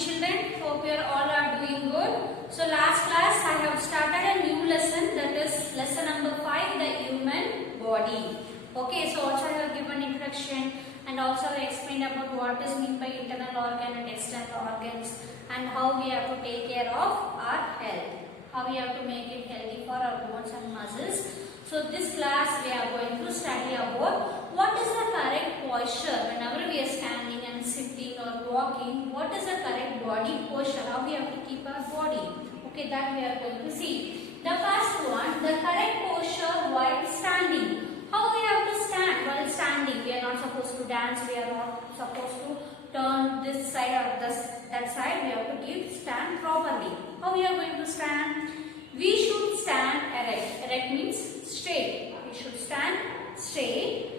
children. Hope you all are doing good. So last class I have started a new lesson, that is lesson number 5, the human body. Okay, so also I have given introduction and also I explained about what is meant by internal organ and external organs and how we have to take care of our health. How we have to make it healthy for our bones and muscles. So this class we are going to study about what is the correct posture whenever we are standing and sitting or walking. What is the correct body posture? How we have to keep our body. Okay, that we are going to see. The first one, the correct posture while standing. How we have to stand while standing? We are not supposed to dance. We are not supposed to turn this side or that side. We have to stand properly. How we are going to stand? We should stand erect. Erect means straight. We should stand straight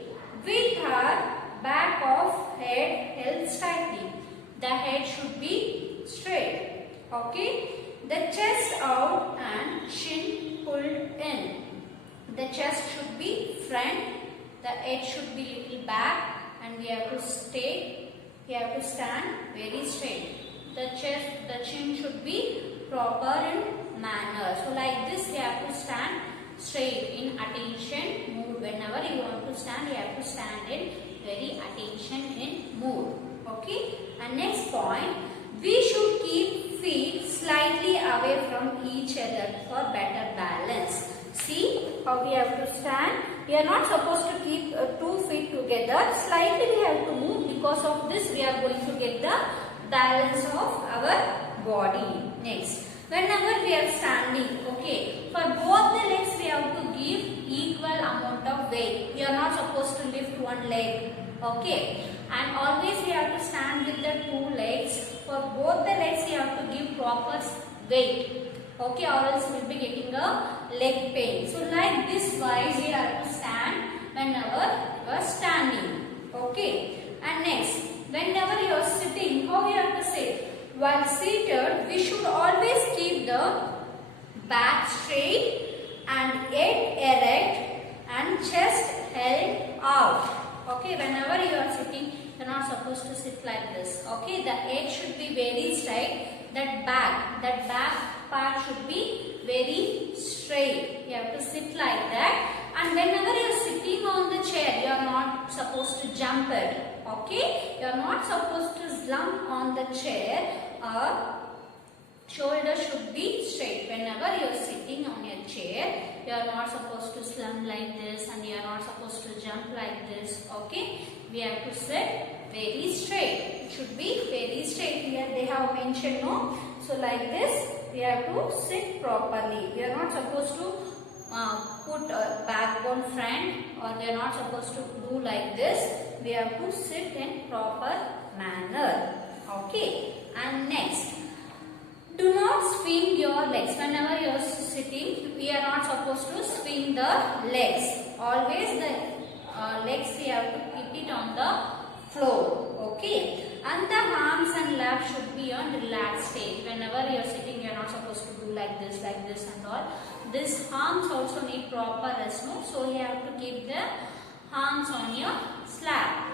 with our back of head held slightly. The head should be straight. Okay. The chest out and chin pulled in. The chest should be front. The head should be little back, and we have to stay. We have to stand very straight. The chest, the chin should be proper in manner. So like this, we have to stand straight in attention mood. Whenever you want to stand, you have to stand in very attention in mood. Okay. And next point, we should keep feet slightly away from each other for better balance. See how we have to stand. We are not supposed to keep 2 feet together. Slightly we have to move. Because of this, we are going to get the balance of our body. Next, whenever we are standing, okay, for both the legs we have to give equal amount of weight. We are not supposed to lift one leg, okay, and always we have to stand with the 2 legs. For both the legs we have to give proper weight, okay, or else we will be getting a leg pain. So like this wise we have to stand whenever you are standing, okay. And next, whenever you are sitting, how you have to sit? While seated, we should always keep the back straight and head erect and chest held out. Okay, whenever you are sitting, you are not supposed to sit like this. Okay, the head should be very straight. That back part should be very straight. You have to sit like that. And whenever you are sitting on the chair, you are not supposed to jump it. Okay, you are not supposed to slump on the chair. Shoulder should be straight. Whenever you are sitting on your chair, you are not supposed to slump like this and you are not supposed to jump like this. Okay, we have to sit very straight. It should be very straight. Here they have mentioned, no. So like this, we have to sit properly. We are not supposed to put a backbone front, or they are not supposed to do like this. We have to sit in proper manner. Okay. And next, do not swing your legs. Whenever you are sitting, we are not supposed to swing the legs. Always the legs we have to keep it on the floor. Okay. And the arms and laps should be on relaxed state. Whenever you are sitting, you are not supposed to do like this and all. This arms also need proper rest, no? So you have to keep the arms on your slab.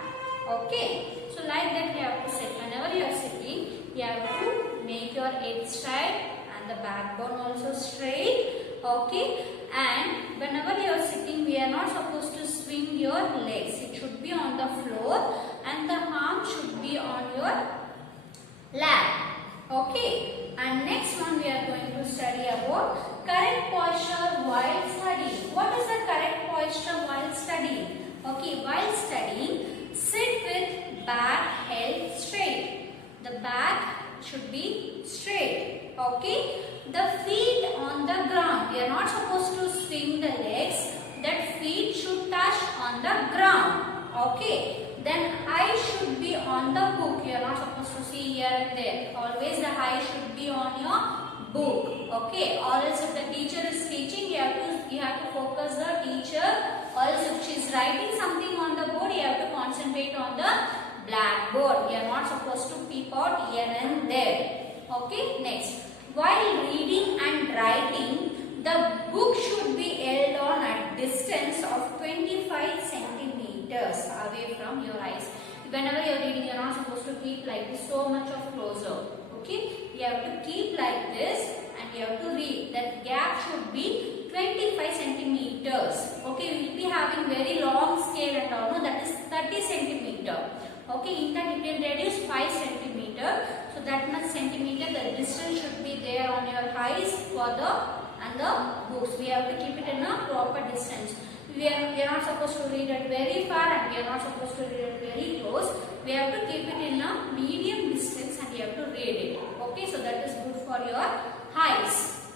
Okay. So like that you have to sit. Whenever you are sitting, you have to make your head straight and the backbone also straight. Okay. And whenever you are sitting, we are not supposed to swing your legs. It should be on the floor and the arm should be on your lap. Okay. And next one we are going to study about correct posture while studying. What is the correct posture while studying? Okay, while studying, sit with back held straight. The back should be straight. Okay. The feet on the ground. We are not supposed to swing the legs. That feet should touch on the ground. Okay. Then eyes should be on the book. You are not supposed to see here and there. Always the eyes should be on your book. Okay. Or else if the teacher is teaching, you have to focus the teacher. Or else if she is writing something on the board, you have to concentrate on the blackboard. You are not supposed to peep out here and there. Okay. Next, while reading and writing, the book should be held on a distance of 25 centimeters away from your eyes. Whenever you are reading, you are not supposed to keep like this so much of closer. Okay, you have to keep like this and you have to read. That gap should be 25 centimeters. Okay, we will be having very long scale and all. No, that is 30 centimeter. Okay, in that you can reduce 5 centimeter. So that much centimeter the distance should be there on your eyes for the and the books. We have to keep it in a proper distance. We are not supposed to read it very far and we are not supposed to read it very close. We have to keep it in a medium distance and you have to read it. Okay, so that is good for your eyes.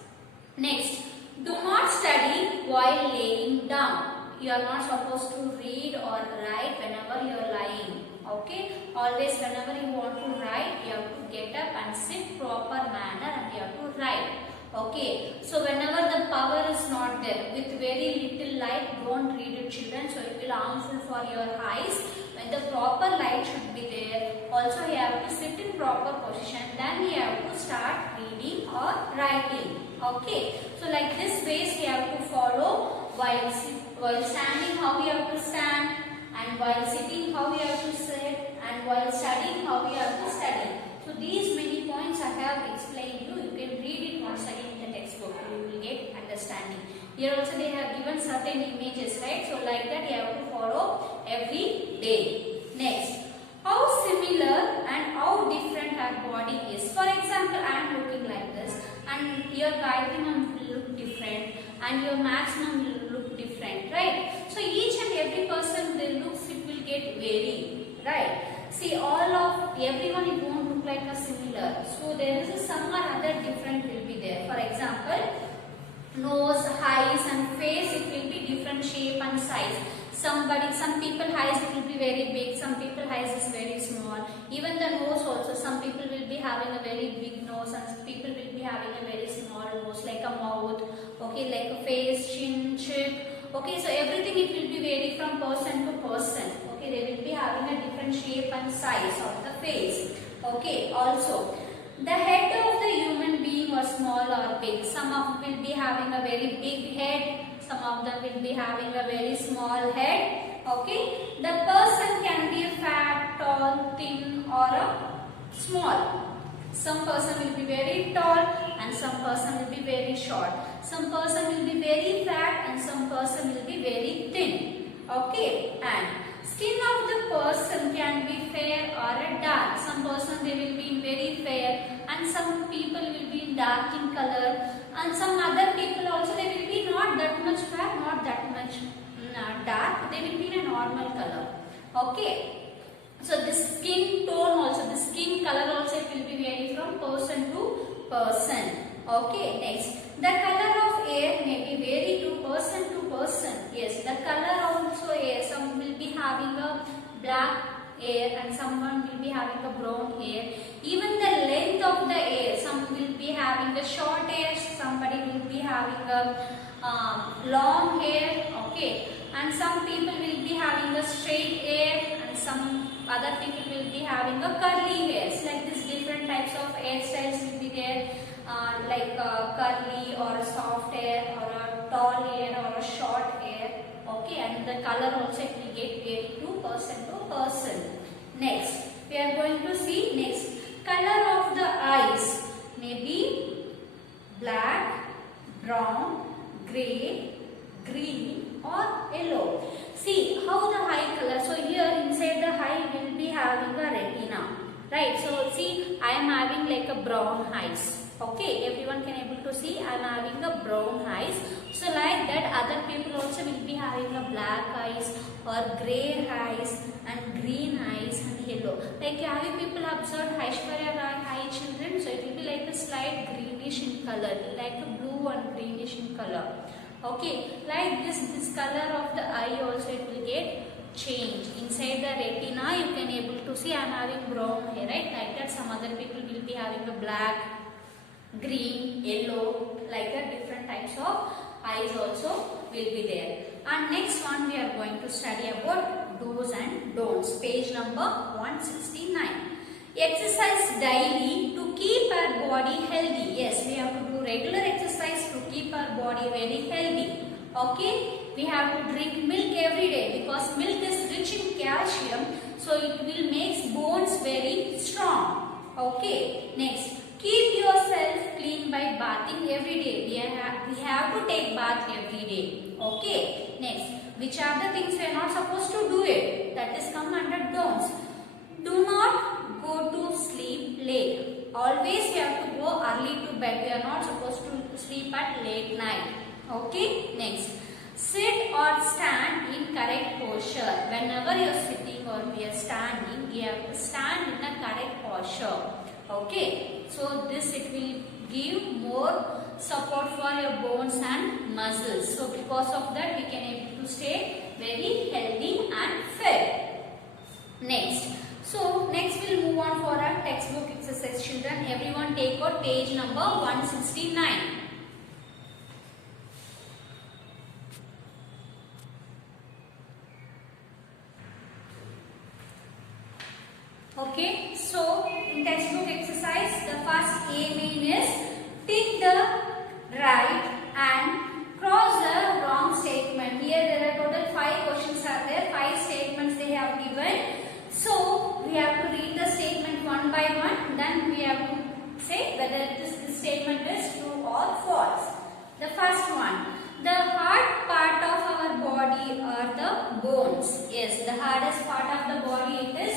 Next, do not study while laying down. You are not supposed to read or write whenever you are lying. Okay, always whenever you want to write, you have to get up and sit proper manner and you have to write. Okay, so whenever the power is not there, with very little light, don't read it, children. So it will harmful for your eyes. When the proper light should be there, also you have to sit in proper position. Then you have to start reading or writing. Okay, so like this ways we have to follow while standing, how we have to stand, and while sitting, how we have to sit, and while studying, how we have to study. So these many points I have explained you. You can read it once again in the textbook. You will get understanding. Here also they have given certain images, right? So like that you have to follow every day. Next, how similar and how different our body is. For example, I am looking like this, and your maximum will look different, and your maximum will look different, right? So each and every person will look, it will get varied, right? See, everyone it won't look like a similar. So there is some or other different will be there. For example, nose, eyes and face, it will be different shape and size. Some people eyes it will be very big, some people eyes is very small. Even the nose also, some people will be having a very big nose and some people will be having a very small nose, like a mouth, okay, like a face, chin, cheek. Okay, so everything it will be vary from person to person. Okay, they will be having a different shape and size of the face. Okay, also the head of the human being was small or big. Some of them will be having a very big head, some of them will be having a very small head. Okay, the person can be fat, tall, thin or a small. Some person will be very tall and some person will be very short. Some person will be very fat and some person will be very thin. Okay, and skin of the person can be fair or a dark. Some person they will be very fair and some people will be dark in color, and some other people also they will be not that much fair, not that much dark. They will be in a normal color. Okay. So the skin tone also, the skin color also it will be vary from person to person. Okay, next. The color of hair may be vary to person to person. Yes, the color also hair. Some will be having a black hair and someone will be having a brown hair. Even the length of the hair, some will be having a short hair, somebody will be having a long hair. Okay, and some people will be having a straight hair and some other people will be having a curly hairs. Like this different types of hairstyles will be there, like curly or a soft hair or a tall hair or a short hair. Okay, and the color also it will get vary to person. Next, we are going to see next color of the eyes may be black, brown, grey, green or yellow. See how the eye color. So here inside the eye will be having a retina, right? So see, I am having like a brown eyes. Okay, everyone can able to see I am having a brown eyes. So like that, other people also will be having a black eyes or grey eyes and green eyes and yellow. Like have you people observed Aishwarya Rai children? So it will be like a slight greenish in color, like a blue and greenish in color. Okay, like this color of the eye also it will get changed. Inside the retina you can able to see I am having brown hair, right? Like that some other people will be having a black, green, yellow, like that different types of eyes also will be there. And next one we are going to study about do's and don'ts. Page number 169. Exercise daily to keep our body healthy. Yes, we have to do regular exercise to keep our body very healthy. Okay, we have to drink milk every day because milk is rich in calcium, so it will make bones very strong. Okay, next, day. Okay. Next, which are the things we are not supposed to do it? That is come under don'ts. Do not go to sleep late. Always we have to go early to bed. We are not supposed to sleep at late night. Okay. Next, sit or stand in correct posture. Whenever you are sitting or we are standing, we have to stand in a correct posture. Okay. So this it will give more support for your bones and muscles. So because of that we can able to stay very healthy and fit. Next. So next we'll move on for our textbook exercise, children. Everyone take out page number 169. Okay, so in textbook exercise, the first A main is tick the right and cross the wrong statement. Here there are total 5 questions are there, 5 statements they have given. So we have to read the statement one by one, then we have to say whether this statement is true or false. The first one, the hard part of our body are the bones. Yes, the hardest part of the body it is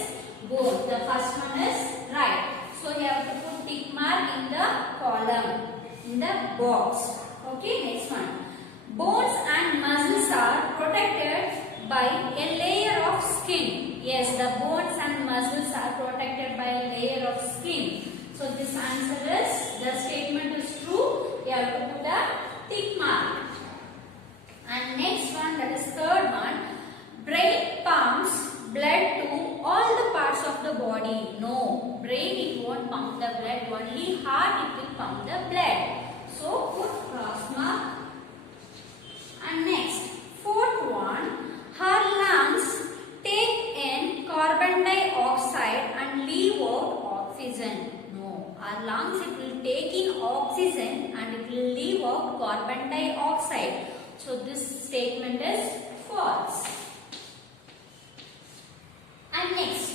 bone. The first one is right. So you have to put tick mark in the column, in the box. Okay, next one. Bones and muscles are protected by a layer of skin. Yes, the bones and muscles are protected by a layer of skin. So this answer is, the statement is true. You have to put a tick mark. And next one, that is third one. Brain pumps blood to all the parts of the body. No, brain it won't pump the blood, only heart it will pump the blood. So put cross mark. And next, fourth one, her lungs take in carbon dioxide and leave out oxygen. No, our lungs it will take in oxygen and it will leave out carbon dioxide. So this statement is false. And next,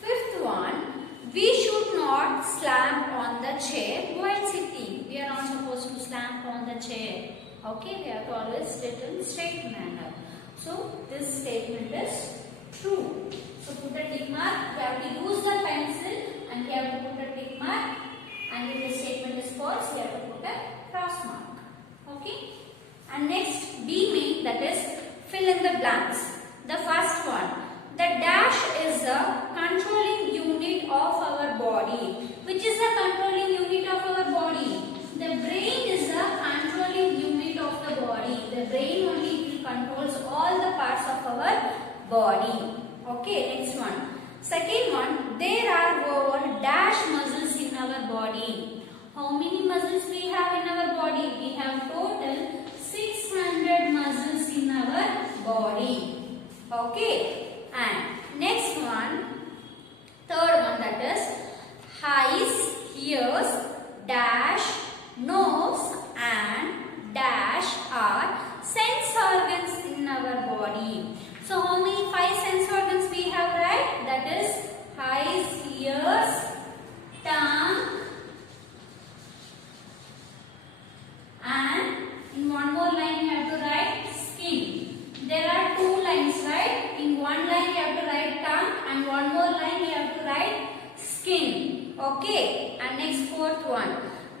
fifth one, we should not slam on the chair while sitting. We are not supposed to slam on the chair. Okay, we have to always sit in straight manner. So this statement is true. So put a tick mark. We have to use the pencil and we have to put a tick mark. And if the statement is false, we have to put a cross mark. Okay. And next, B main, that is fill in the blanks. The first one, the dash is the controlling unit of our body. Which is the controlling unit of our body? The brain is the controlling unit of the body. The brain only controls all the parts of our body. Okay, next one. Second one, there are over dash muscles in our body. How many muscles we have in our body? We have total 600 muscles in our body. Okay. And next one, third one, that is eyes, ears, dash, nose and dash are sense organs in our body. So how many 5 sense organs we have, right? That is eyes, ears, tongue and in one more line you have to write skin. There are 2 lines, right? In one line you have to write tongue and one more line you have to write skin. Okay. And next fourth one.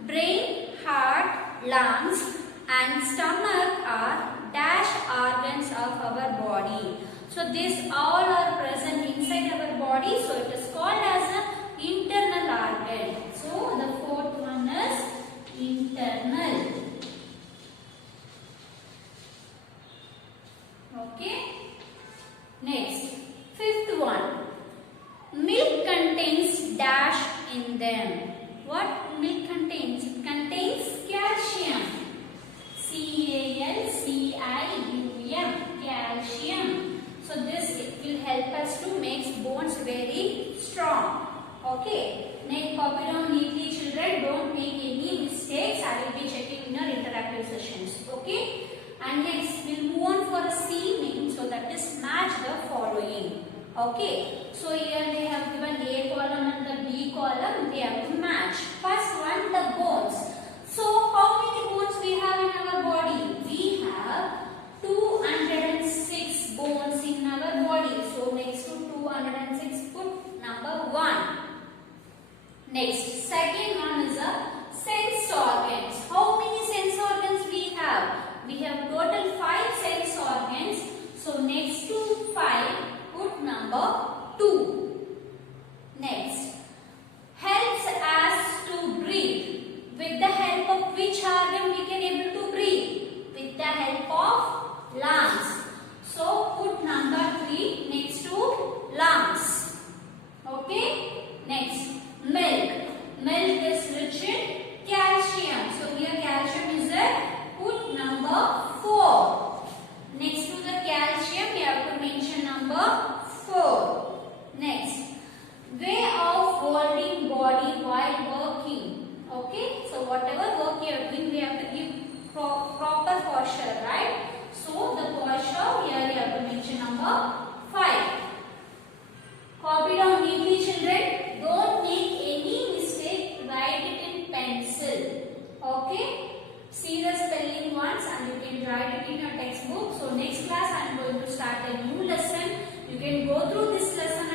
Brain, heart, lungs and stomach are dash organs of our body. So these all are present inside our body. So it is called as an internal organ. So the fourth one is internal. Okay. Next, fifth one. Milk contains dash in them. What milk contains? It contains calcium. C-A-L-C-I-U-M. Calcium. So this it will help us to make bones very strong. Okay. Next, copy down neatly, children. Don't make any mistakes. I will be checking in your interactive sessions. Okay. And next, we'll move on for a C main. So that is match the following. Okay. So here they have given A column and the B column. They have to match. First one, the bones. So how many bones we have in our body? We have Next, second one is a sense organs. How many sense organs we have? We have total 5 sense organs. So next to 5, put number 2. Next, helps us to breathe. With the help of which organ we can able to breathe? With the help of lungs. So put number 3 next to lungs. Okay. Next, milk. Milk is rich in calcium. So here calcium is there. Put number 4. Next to the calcium, we have to mention number 4. Next, way of holding body while working. Okay, so whatever work you are doing, we have to give proper posture, right? So the posture here you have to mention number 5. Copy down neatly, children. Don't make any mistake. Write it in pencil. Okay? See the spelling once and you can write it in your textbook. So next class I am going to start a new lesson. You can go through this lesson